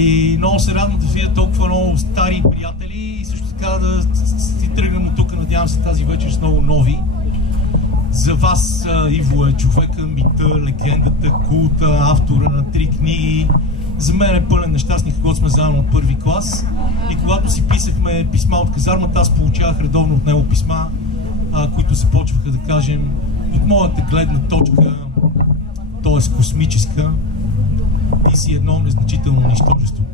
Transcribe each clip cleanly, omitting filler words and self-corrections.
И много се радвам да видя толкова много стари приятели и също така да си тръгнем от тук, надявам се тази вечер с много нови. За вас Иво е човека, мита, легендата, култа, автора на 3 книги. За мен е пълен нещастник, когато сме заедно от първи клас. И когато си писахме писма от казармата, аз получавах редовно от него писма, които започваха да кажем от моята гледна точка, т.е. космическа, ти си едно незначително нищожество.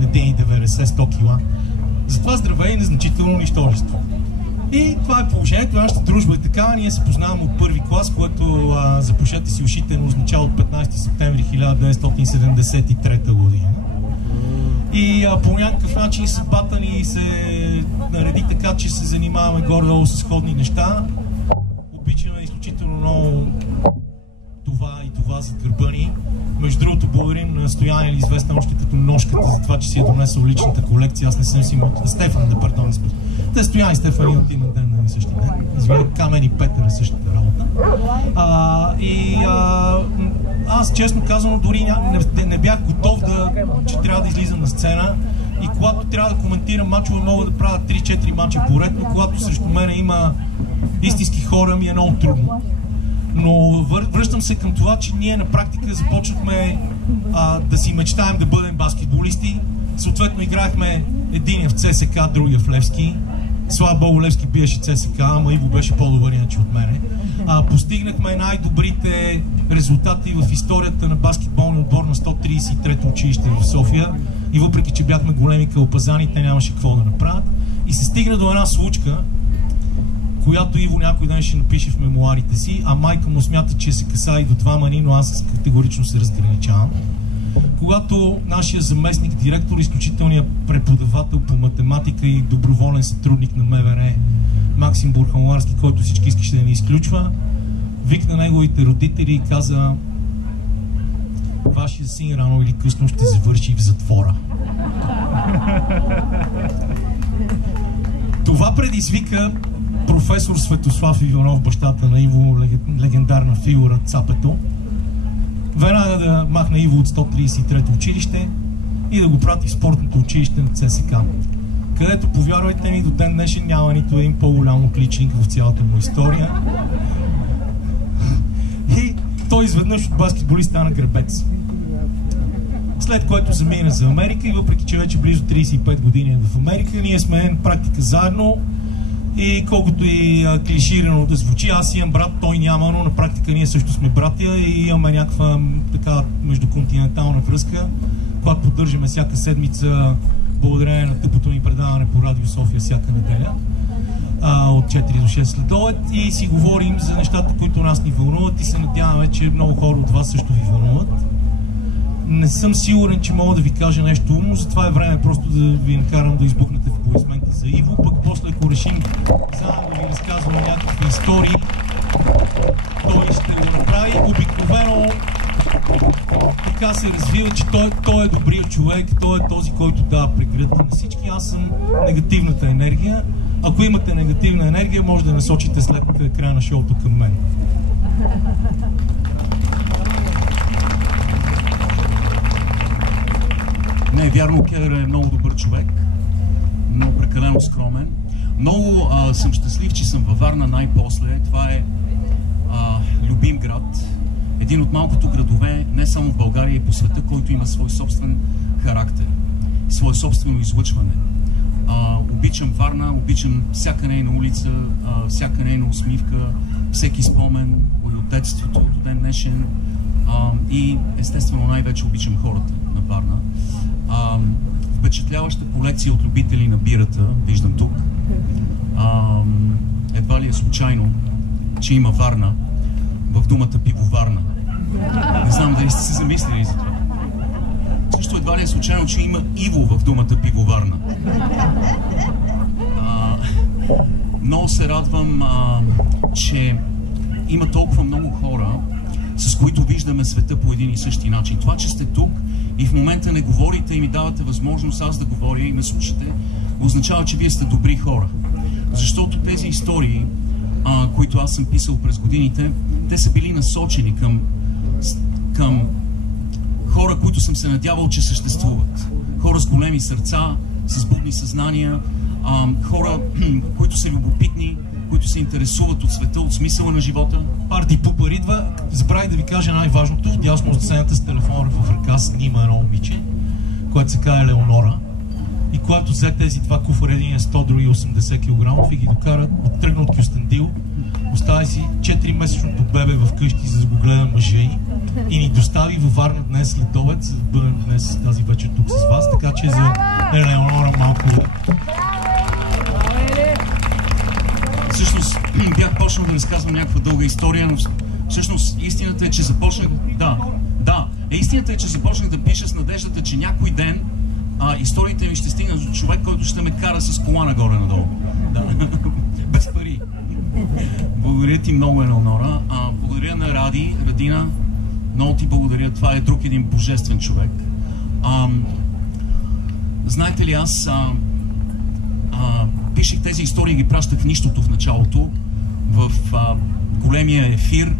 На ден и 90-100 кила. Затова здравей и незначително нищожество. И това е положението, нашата дружба е така. Ние се познаваме от първи клас, което запушете си ушите, но означава от 15 септември 1973 година. И по някакъв начин съдбата ни се нареди така, че се занимаваме горе-долу с сходни неща. Обичаме изключително много това и това зад гърба ни. Между другото, благодарим на Стоян, или известна още като Ножката, за това, че си е донесъл личната колекция. Аз не съм си имал... Стефан, пардон. Те Стоян и Стефан имат ден на същия ден. Извиня, Камен и Петър е същата работа. Аз, честно казано, дори не бях готов че трябва да излизам на сцена. И когато трябва да коментирам мачове, мога да правя 3-4 мача поред, но когато срещу мен има истински хора, ми е много трудно. Но връщам се към това, че ние на практика започнахме да си мечтаем да бъдем баскетболисти. Съответно играехме единия в ЦСКА, другия в Левски. Слава Богу, Левски биеше ЦСКА, ама Иво беше по-добър иначе от мене. Постигнахме най-добрите резултати в историята на баскетболния отбор на 133-то училище в София. И въпреки, че бяхме големи кълпазани, те нямаше какво да направят. И се стигна до една случка, която Иво някой ден ще напише в мемуарите си, а майка му смята, че се касае и до 2 мани, но аз категорично се разграничавам. Когато нашия заместник директор, изключителният преподавател по математика и доброволен сътрудник на МВР Максим Бурханларски, който всички искаше да ни изключва, викна неговите родители и каза: вашия син рано или късно ще завърши в затвора. Това предизвика професор Светослав Иванов, бащата на Иво, легендарна фигура Цапето, веднага да махне Иво от 133-то училище и да го прати в спортното училище на ЦСКА, където, повярвайте ми, до ден днешен няма нито един по-голям отличник в цялата му история. И той изведнъж от баскетболист стана гребец. След което замина за Америка и въпреки, че вече близо 35 години е в Америка, ние сме на практика заедно. И колкото и клиширано да звучи, аз имам брат, той няма, но на практика ние също сме братя и имаме някаква така междуконтинентална връзка, която поддържаме всяка седмица благодарение на тъпото ни предаване по Радио София всяка неделя от 4 до 6 следобед и си говорим за нещата, които нас ни вълнуват и се надяваме, че много хора от вас също ви вълнуват. Не съм сигурен, че мога да ви кажа нещо умно, затова е време просто да ви накарам да избухнете в аплодисменти за Иво, пък после ако решим заедно да ви разказваме някакви истории, той ще го направи. Обикновено така се развива, че той е добрият човек, той е този, който дава прегръдка на всички. Аз съм негативната енергия. Ако имате негативна енергия, може да насочите след края на шоуто към мен. Не, вярно, Кедър е много добър човек, но прекалено скромен. Много съм щастлив, че съм във Варна най-после. Това е любим град. Един от малкото градове, не само в България и по света, който има свой собствен характер, свое собствено излъчване. Обичам Варна, обичам всяка нейна улица, всяка нейна усмивка, всеки спомен от детството до ден днешен. И естествено най-вече обичам хората на Варна. Впечатляваща колекция от любители на бирата, виждам тук. Едва ли е случайно, че има Варна в думата пивоварна. Не знам дали сте се замислили за това. Също едва ли е случайно, че има Иво в думата пивоварна. Много се радвам, че има толкова много хора, с които виждаме света по един и същи начин. Това, че сте тук и в момента не говорите и ми давате възможност аз да говоря и ме слушате, означава, че вие сте добри хора. Защото тези истории, които аз съм писал през годините, те са били насочени към хора, които съм се надявал, че съществуват. Хора с големи сърца, с будни съзнания, хора, които са любопитни, които се интересуват от света, от смисъла на живота. Парти Пупър идва. Забравих да ви кажа най-важното. Вдясно от сцената с телефона в ръка снима едно момиче, което се казва Леонора. И когато взе тези два куфара, един е 100, други 80 кг и ги докара, тръгна от Кюстендил, остави си 4-месечното бебе в къщи, за да го гледа мъжа и ни достави във Варна днес след обед, за да бъдем днес тази вечер тук с вас, така че за Леонора малко. Всъщност бях почнал да разказвам някаква дълга история, но всъщност истината е, че започнах... Истината е, че започнах да пиша с надеждата, че някой ден историите ми ще стигнат до човек, който ще ме кара с кола нагоре-надолу. Да. Без пари. Благодаря ти много, Елеонора. Благодаря на Радина. Много ти благодаря. Това е друг един божествен човек. Знаете ли, аз пишех тези истории и ги пращах в нищото в началото, в големия ефир,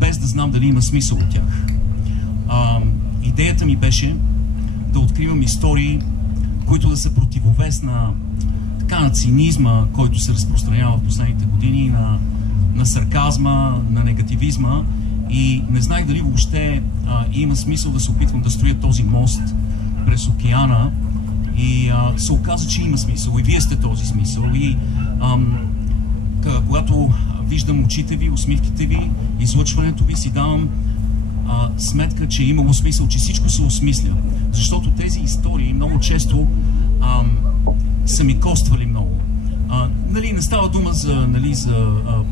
без да знам дали има смисъл от тях. Идеята ми беше да откривам истории, които да са противовес на цинизма, който се разпространява в последните години, на сарказма, на негативизма, и не знаех дали въобще има смисъл да се опитвам да строя този мост през океана, и се оказа, че има смисъл, и вие сте този смисъл, и когато виждам очите ви, усмивките ви, излъчването ви, си давам сметка, че е имало смисъл, че всичко се осмисля. Защото тези истории много често са ми коствали много. Не става дума за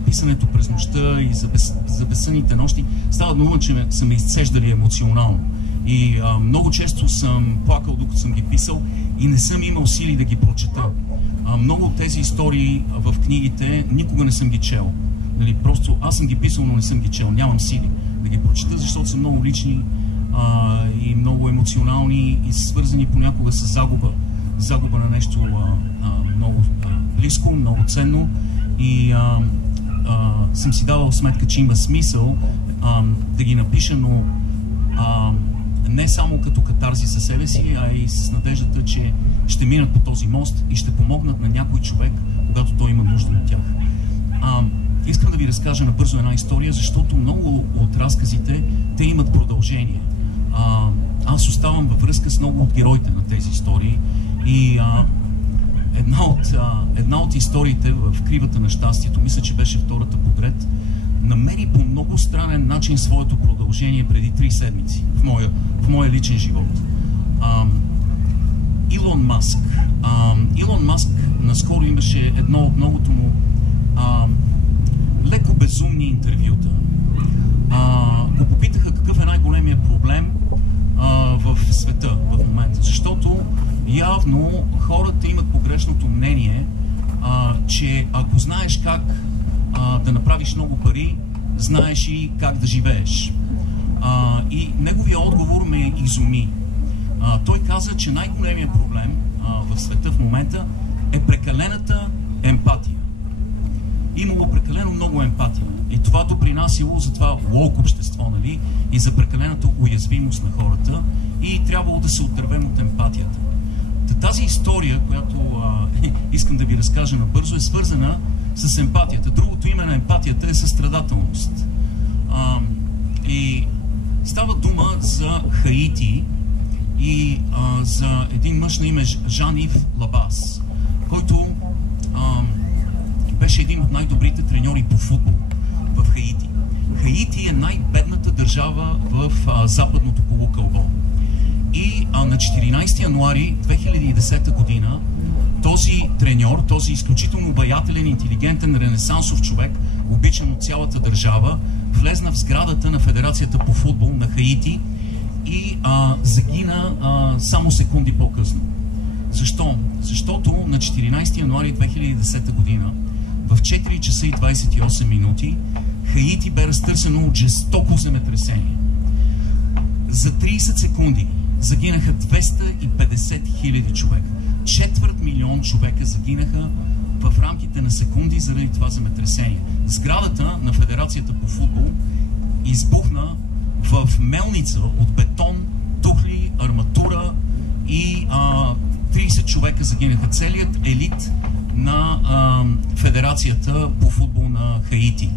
писането през нощта и за безсънните нощи. Става дума, че са ме изцеждали емоционално. И много често съм плакал, докато съм ги писал, и не съм имал сили да ги прочета. Много от тези истории в книгите никога не съм ги чел. Просто аз съм ги писал, но не съм ги чел. Нямам сили да ги прочета, защото са много лични и много емоционални и свързани понякога с загуба на нещо много близко, много ценно, и съм си давал сметка, че има смисъл да ги напиша, но не само като катарзи със себе си, а и с надеждата, че ще минат по този мост и ще помогнат на някой човек, когато той има нужда от тях. Искам да ви разкажа набързо една история, защото много от разказите те имат продължение. Аз оставам във връзка с много от героите на тези истории, и една от историите в Кривата на щастието, мисля, че беше втората подред, намери по много странен начин своето продължение преди 3 седмици в моя личен живот. Илон Маск. Илон Маск наскоро имаше едно от многото му леко безумни интервюта. Го попитаха какъв е най-големият проблем в света в момента, защото явно хората имат погрешното мнение, че ако знаеш как да направиш много пари, знаеш и как да живееш. И неговия отговор ме изуми. Той каза, че най-големият проблем в света в момента е прекалената емпатия. Имало прекалено много емпатия. И това допринасило за това woke общество, и за прекалената уязвимост на хората, и трябвало да се отдървем от емпатията. Тази история, която искам да ви разкажа набързо, е свързана с емпатията. Другото име на емпатията е състрадателност. И става дума за Хаити и за един мъж на име Жан-Ив Лабас, който беше един от най-добрите треньори по футбол в Хаити. Хаити е най-бедната държава в западното полукълбо. И на 14 януари 2010 година този треньор, този изключително обаятелен, интелигентен, ренесансов човек, обичан от цялата държава, влезна в сградата на Федерацията по футбол на Хаити и загина само секунди по-късно. Защо? Защото на 14 януари 2010 година в 4 часа и 28 минути Хаити бе разтърсено от жестоко земетресение. За 30 секунди загинаха 250 хиляди човека. 250 000 човека загинаха в рамките на секунди заради това земетресение. Сградата на Федерацията по футбол избухна в мелница от бетон и 30 човека загинаха. Целият елит на Федерацията по футбол на Хаити.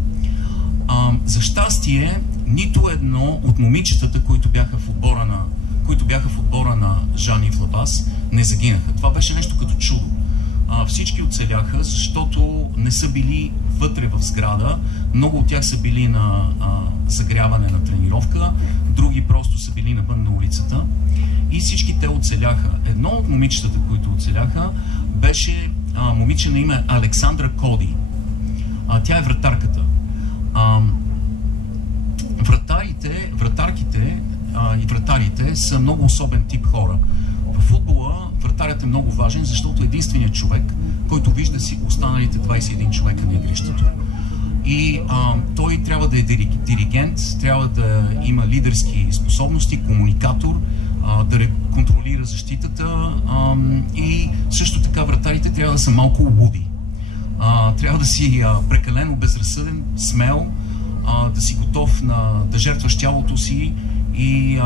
За щастие, нито едно от момичетата, които бяха в отбора на Жан-Ив Лабас, не загинаха. Това беше нещо като чудо. Всички оцеляха, защото не са били вътре в сграда. Много от тях са били на загряване на тренировка, други просто са били навън на улицата. И всички те оцеляха. Едно от момичетата, които оцеляха, беше момиче на име Александра Коди. Тя е вратарката. Вратарките и вратарите са много особен тип хора. В футбола вратарят е много важен, защото е единственият човек, който вижда си останалите 21 човека на игрището. И той трябва да е диригент, трябва да има лидерски способности, комуникатор, да контролира защитата и също така вратарите трябва да са малко луди. Трябва да си прекалено безразсъден, смел, да си готов да жертваш тялото си и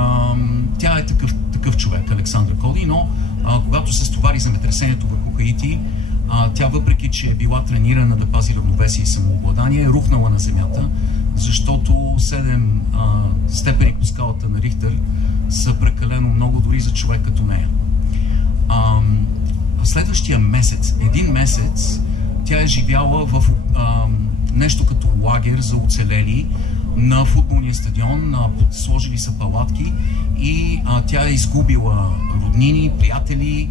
тя е такъв човек, Александра Коди, но когато се стовари земетресението върху Хаити, тя въпреки, че е била тренирана да пази равновесие и самообладание, е рухнала на земята, защото 7 степени по скалата на Рихтер са прекалено много дори за човек като нея. В следващия месец, един месец, тя е живяла в нещо като лагер за оцелели на футболния стадион, сложили са палатки и тя е изгубила роднини, приятели,